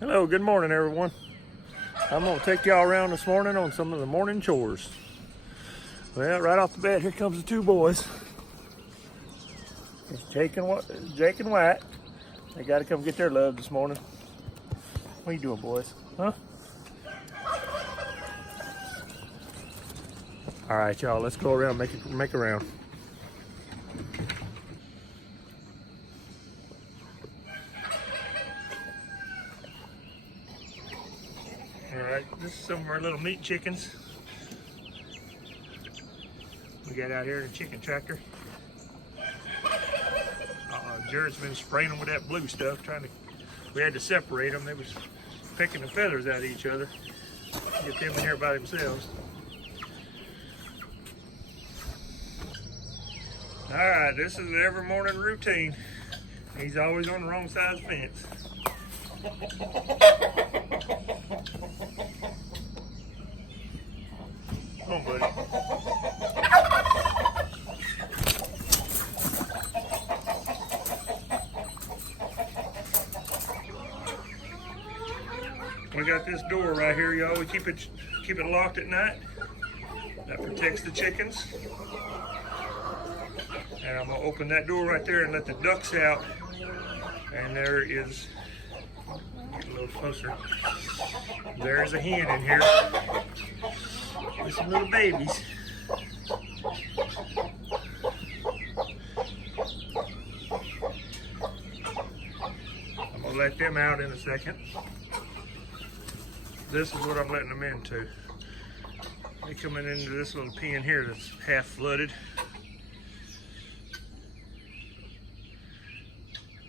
Hello, good morning everyone. I'm going to take y'all around this morning on some of the morning chores. Well, right off the bat, here comes the two boys. It's Jake and White. They got to come get their love this morning. What are you doing, boys? Huh? All right, y'all, let's go around, make a round. All right, this is some of our little meat chickens we got out here in the chicken tractor. Jared's been spraying them with that blue stuff, we had to separate them. They was picking the feathers out of each other. Get them in here by themselves. All right, this is every morning routine. He's always on the wrong side of the fence. Come on, buddy. We got this door right here, y'all. We keep it locked at night. That protects the chickens. And I'm gonna open that door right there and let the ducks out. And there is, get a little closer. There's a hen in here with some little babies. I'm gonna let them out in a second. This is what I'm letting them into. They're coming into this little pen here that's half flooded.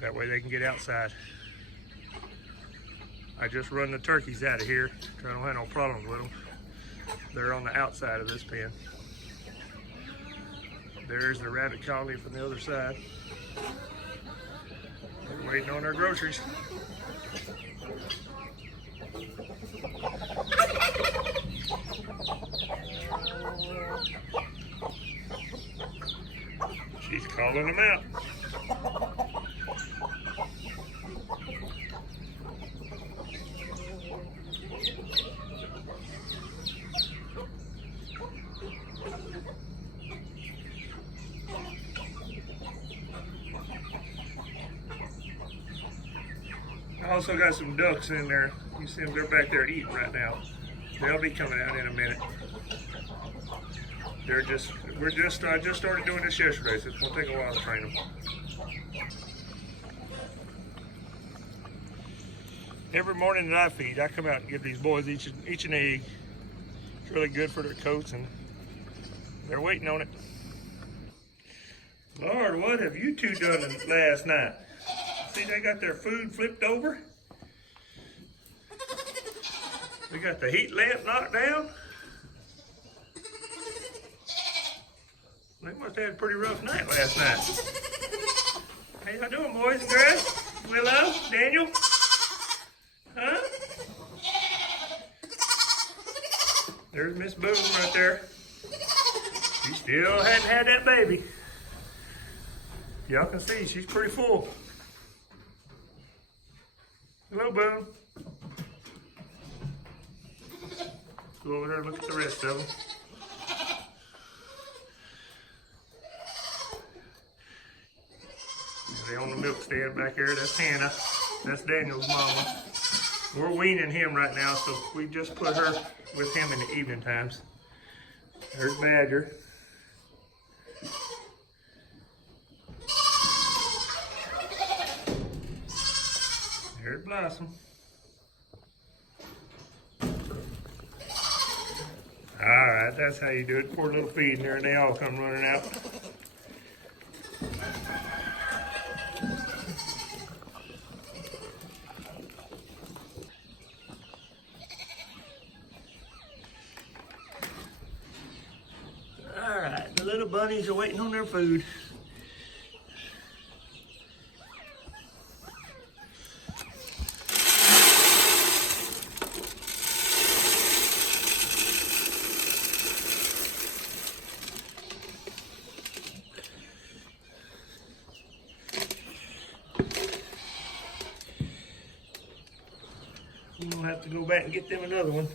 That way they can get outside. I just run the turkeys out of here. I don't have no problems with them. They're on the outside of this pen. There's the rabbit colony from the other side. They're waiting on their groceries. She's calling them out. I also got some ducks in there. You see them, they're back there eating right now. They'll be coming out in a minute. I just started doing this yesterday, so it's gonna take a while to train them. Every morning that I feed, I come out and give these boys each an egg. It's really good for their coats, and they're waiting on it. Lord, what have you two done last night? See, they got their food flipped over. We got the heat lamp knocked down. They must have had a pretty rough night last night. How y'all doing, boys and girls? Willow, Daniel? Huh? There's Miss Boom right there. She still hadn't had that baby. Y'all can see she's pretty full. Hello, Boom. Go over there and look at the rest of them. They on the milk stand back there. That's Hannah. That's Daniel's mama. We're weaning him right now, so we just put her with him in the evening times. There's Badger. There's Blossom. Alright, that's how you do it. Poor little feed in there, and they all come running out. Alright, the little bunnies are waiting on their food. I'm gonna have to go back and get them another one.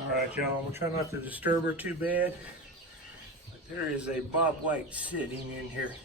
All right, y'all, I'm gonna try not to disturb her too bad. But there is a bob white sitting in here.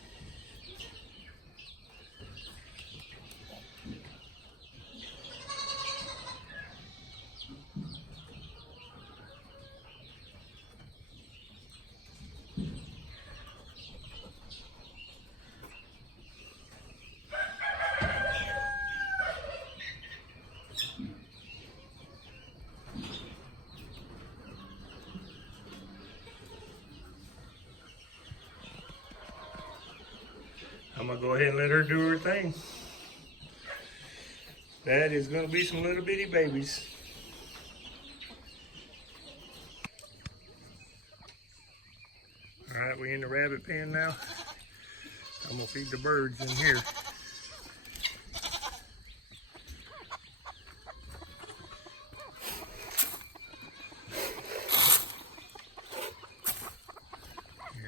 I'm gonna go ahead and let her do her thing. That is gonna be some little bitty babies. All right, we in the rabbit pen now. I'm gonna feed the birds in here.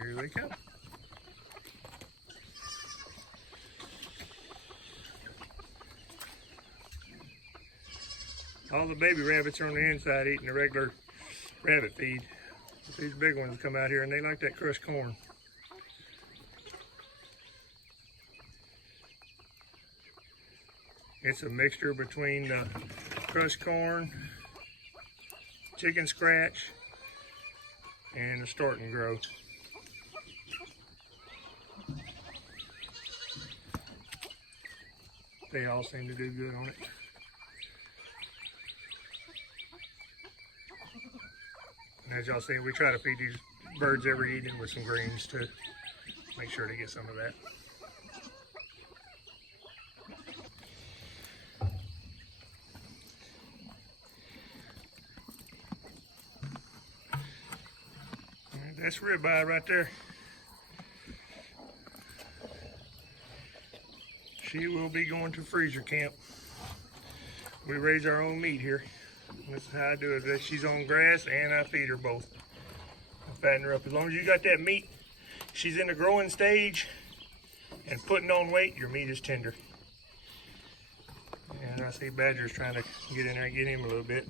Here they come. All the baby rabbits are on the inside eating the regular rabbit feed. But these big ones come out here and they like that crushed corn. It's a mixture between crushed corn, chicken scratch, and a start and grow. They all seem to do good on it. As y'all see, we try to feed these birds every evening with some greens to make sure they get some of that. And that's ribeye right there. She will be going to freezer camp. We raise our own meat here. That's how I do it. She's on grass and I feed her both. I fatten her up. As long as you got that meat, she's in the growing stage and putting on weight, your meat is tender. And I see Badger's trying to get in there and get him a little bit.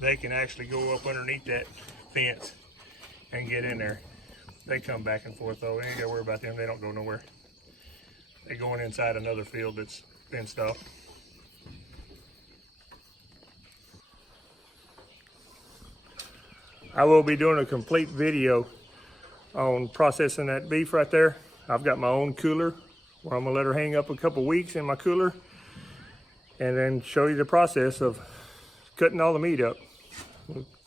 They can actually go up underneath that fence and get in there. They come back and forth though. You ain't gotta worry about them. They don't go nowhere. They're going inside another field that's fenced off. I will be doing a complete video on processing that beef right there. I've got my own cooler where I'm gonna let her hang up a couple weeks in my cooler and then show you the process of cutting all the meat up.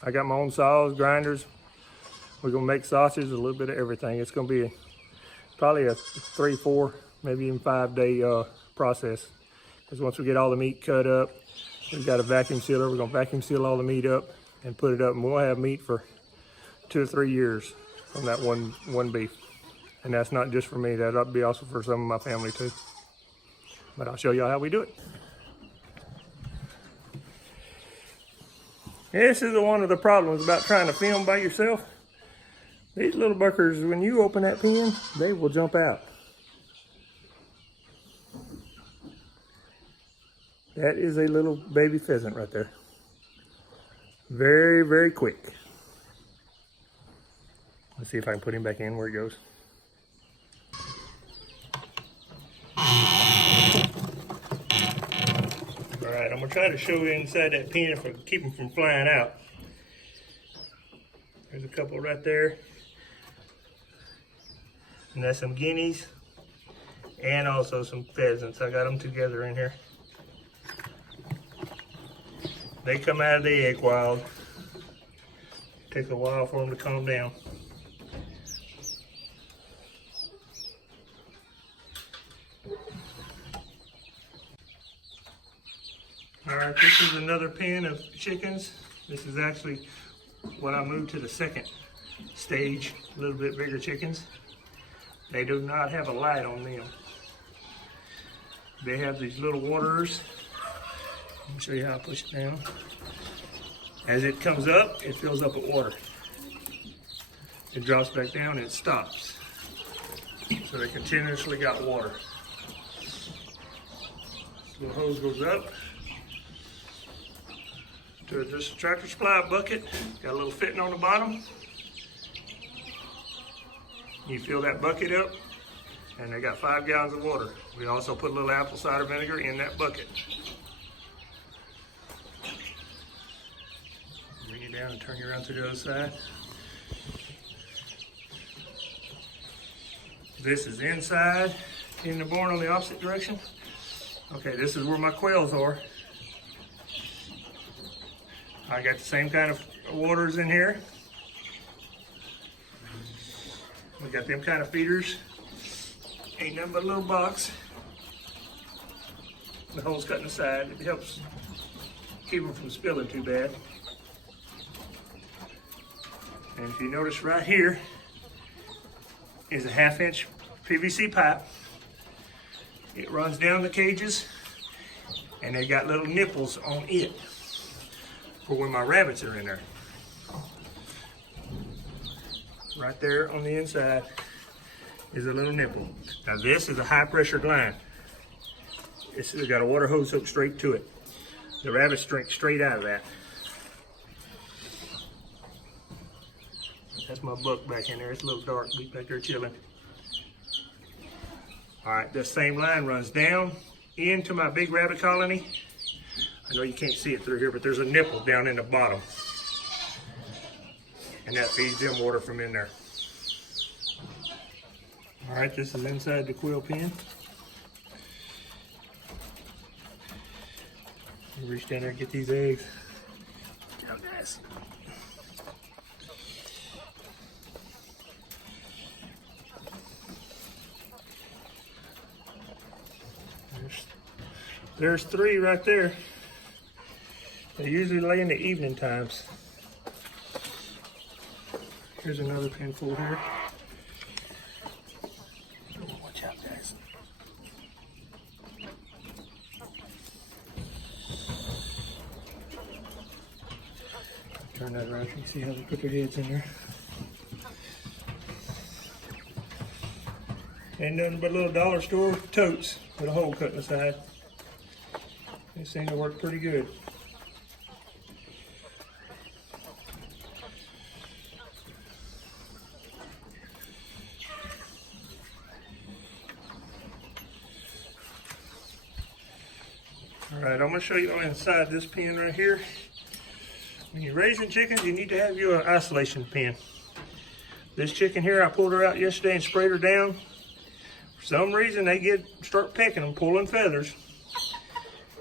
I got my own saws, grinders. We're gonna make sausage, a little bit of everything. It's gonna be probably a 3, 4, maybe even 5 day process. Because once we get all the meat cut up, we've got a vacuum sealer. We're gonna vacuum seal all the meat up and put it up, and we'll have meat for 2 or 3 years from that one beef. And that's not just for me, that'll be also for some of my family too. But I'll show y'all how we do it. This is one of the problems about trying to film by yourself. These little buckers, when you open that pen, they will jump out. That is a little baby pheasant right there. Very, very quick. Let's see if I can put him back in where he goes. All right, I'm gonna try to show you inside that pen if I can keep them from flying out. There's a couple right there. And that's some guineas and also some pheasants. I got them together in here. They come out of the egg wild. Takes a while for them to calm down. All right, this is another pen of chickens. This is actually what I moved to the second stage, a little bit bigger chickens. They do not have a light on them. They have these little waterers. Let me show you how I push it down. As it comes up, it fills up with water. it drops back down and it stops. So they continuously got water. This little hose goes up to just a Tractor Supply bucket. Got a little fitting on the bottom. You fill that bucket up, and they got 5 gallons of water. We also put a little apple cider vinegar in that bucket. Bring it down and turn you around to the other side. This is inside in the barn on the opposite direction. Okay, this is where my quails are. I got the same kind of waters in here. We got them kind of feeders. Ain't nothing but a little box. The hole's cut in the side. It helps keep them from spilling too bad. And if you notice right here is a 1/2-inch PVC pipe. It runs down the cages, and they got little nipples on it for when my rabbits are in there. Right there on the inside is a little nipple. Now this is a high pressure line. It's got a water hose hooked straight to it. The rabbits drink straight out of that. That's my buck back in there. It's a little dark. He's back there chilling. All right, this same line runs down into my big rabbit colony. I know you can't see it through here, but there's a nipple down in the bottom. And that feeds them water from in there. All right, this is inside the quail pen. Reach down there and get these eggs. Go, guys. There's 3 right there. They usually lay in the evening times. Here's another pen full here. Watch out, guys. Turn that around so you can see how they put their heads in there. Ain't nothing but little dollar store totes with a hole cut in the side. They seem to work pretty good. All right, I'm gonna show you inside this pen right here. When you're raising chickens, you need to have you an isolation pen. This chicken here, I pulled her out yesterday and sprayed her down. For some reason, they start pecking them, pulling feathers,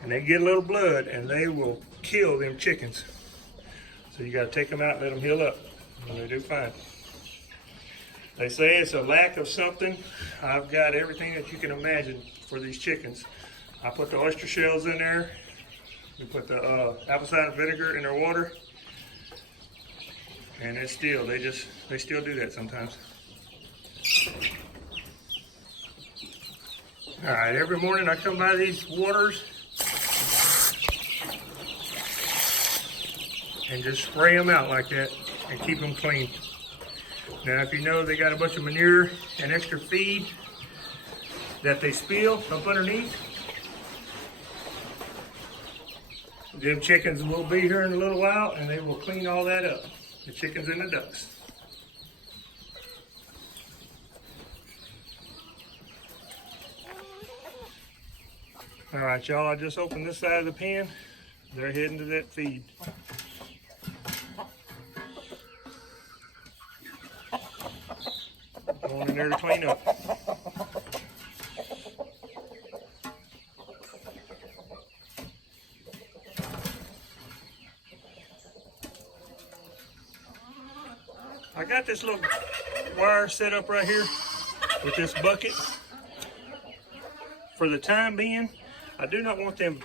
and they get a little blood, and they will kill them chickens. So you gotta take them out and let them heal up, and they do fine. They say it's a lack of something. I've got everything that you can imagine for these chickens. I put the oyster shells in there. We put the apple cider vinegar in their water, and they still do that sometimes. All right, every morning I come by these waters and just spray them out like that and keep them clean. Now, if you know they got a bunch of manure and extra feed that they spill up underneath, them chickens will be here in a little while and they will clean all that up. The chickens and the ducks. All right, y'all, I just opened this side of the pen. They're heading to that feed. Going in there to clean up. I got this little wire set up right here with this bucket. For the time being, I do not want them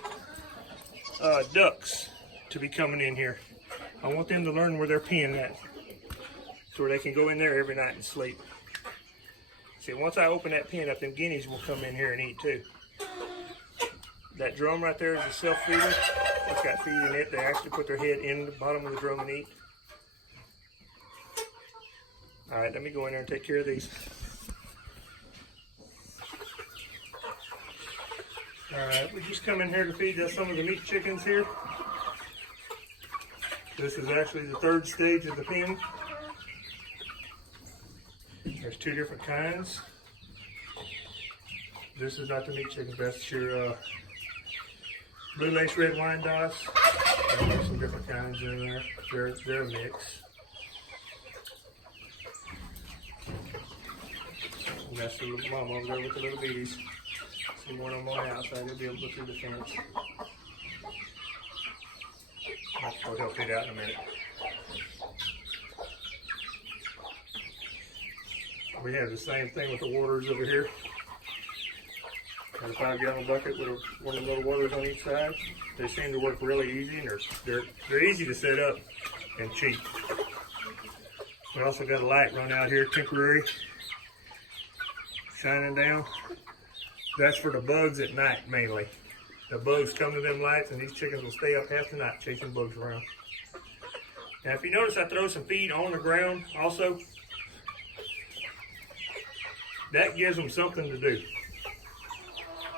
ducks to be coming in here. I want them to learn where they're peeing at, so they can go in there every night and sleep. See, once I open that pen up, them guineas will come in here and eat too. That drum right there is a self-feeder. It's got feed in it. They actually put their head in the bottom of the drum and eat. All right, let me go in there and take care of these. All right, we just come in here to feed some of the meat chickens here. This is actually the third stage of the pen. There's two different kinds. This is not the meat chickens, that's your blue lace red Wyandottes. And there's some different kinds in there. They're a mix. And that's the little mama over there with the little babies. See one of them on the outside, they'll be able to go through the fence. I'll help it out in a minute. We have the same thing with the waters over here. Got a 5-gallon bucket with one of the little waters on each side. They seem to work really easy, and they're easy to set up and cheap. We also got a light run out here, temporary, shining down. That's for the bugs at night mainly. The bugs come to them lights, and these chickens will stay up half the night chasing bugs around. Now, if you notice, I throw some feed on the ground also. That gives them something to do.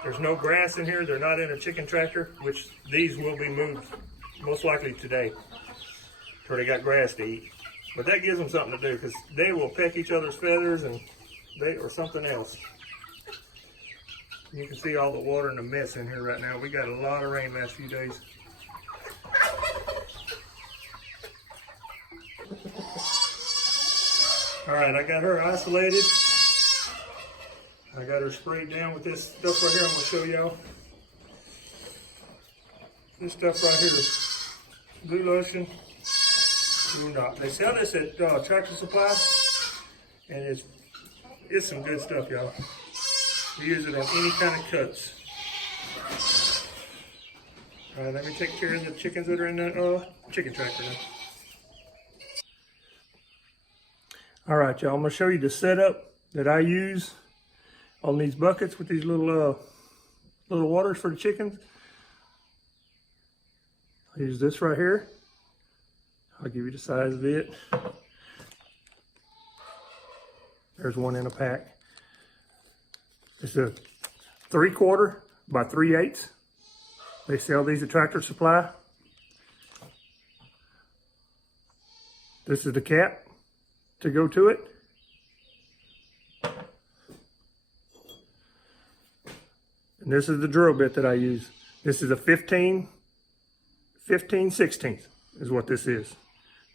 There's no grass in here. They're not in a chicken tractor, which these will be moved most likely today, where they got grass to eat. But that gives them something to do, because they will peck each other's feathers and or something else. You can see all the water and the mess in here right now. We got a lot of rain last few days. All right, I got her isolated. I got her sprayed down with this stuff right here. I'm gonna show y'all. This stuff right here is blue lotion, blue knot. They sell this at Tractor Supply, and it's some good stuff, y'all. We use it on any kind of cuts. All right, let me take care of the chickens that are in the chicken tractor now. All right, y'all, I'm gonna show you the setup that I use on these buckets with these little waters for the chickens. I use this right here. I'll give you the size of it. There's one in a pack. It's a 3/4 by 3/8. They sell these at Tractor Supply. This is the cap to go to it. And this is the drill bit that I use. This is a 15/16 is what this is.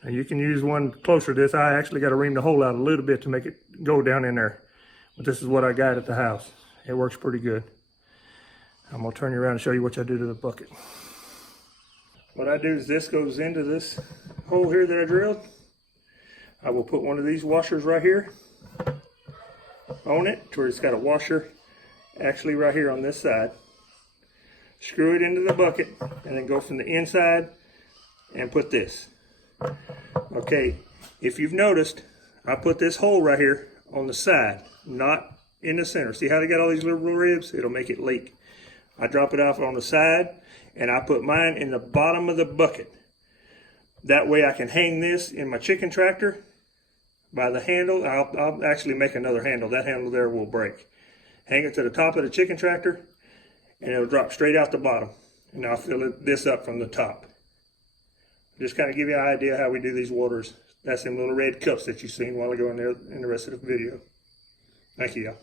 Now you can use one closer to this. I actually got to ream the hole out a little bit to make it go down in there. But this is what I got at the house. It works pretty good. I'm gonna turn you around and show you what I do to the bucket. What I do is this goes into this hole here that I drilled. I will put one of these washers right here on it, to where it's got a washer actually right here on this side. Screw it into the bucket and then go from the inside and put this. Okay, if you've noticed, I put this hole right here on the side, not in the center. See how they got all these little ribs? It'll make it leak. I drop it off on the side, and I put mine in the bottom of the bucket. That way I can hang this in my chicken tractor by the handle. I'll actually make another handle. That handle there will break. Hang it to the top of the chicken tractor, and it'll drop straight out the bottom. And I'll fill this up from the top. Just kind of give you an idea how we do these waters. That's them little red cups that you've seen a while ago in there in the rest of the video. Thank you, y'all.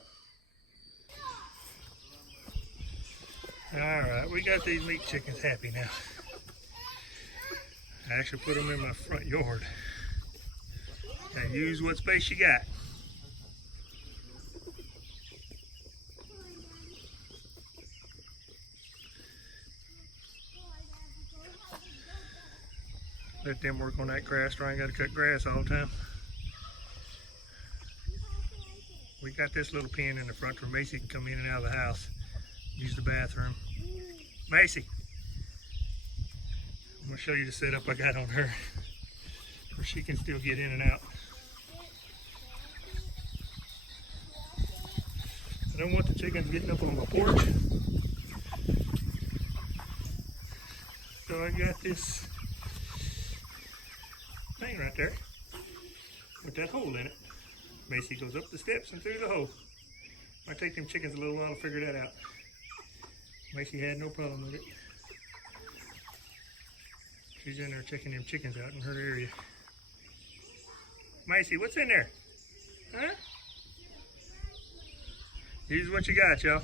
All right, we got these meat chickens happy now. I actually put them in my front yard. And use what space you got. Let them work on that grass, so I ain't got to cut grass all the time. We got this little pen in the front where Macy can come in and out of the house, use the bathroom. Macy, I'm gonna show you the setup I got on her, where she can still get in and out. I don't want the chickens getting up on my porch. So I got this thing right there with that hole in it. Macy goes up the steps and through the hole. Might take them chickens a little while to figure that out. Macy had no problem with it. She's in there checking them chickens out in her area. Macy, what's in there? Huh? Here's what you got, y'all.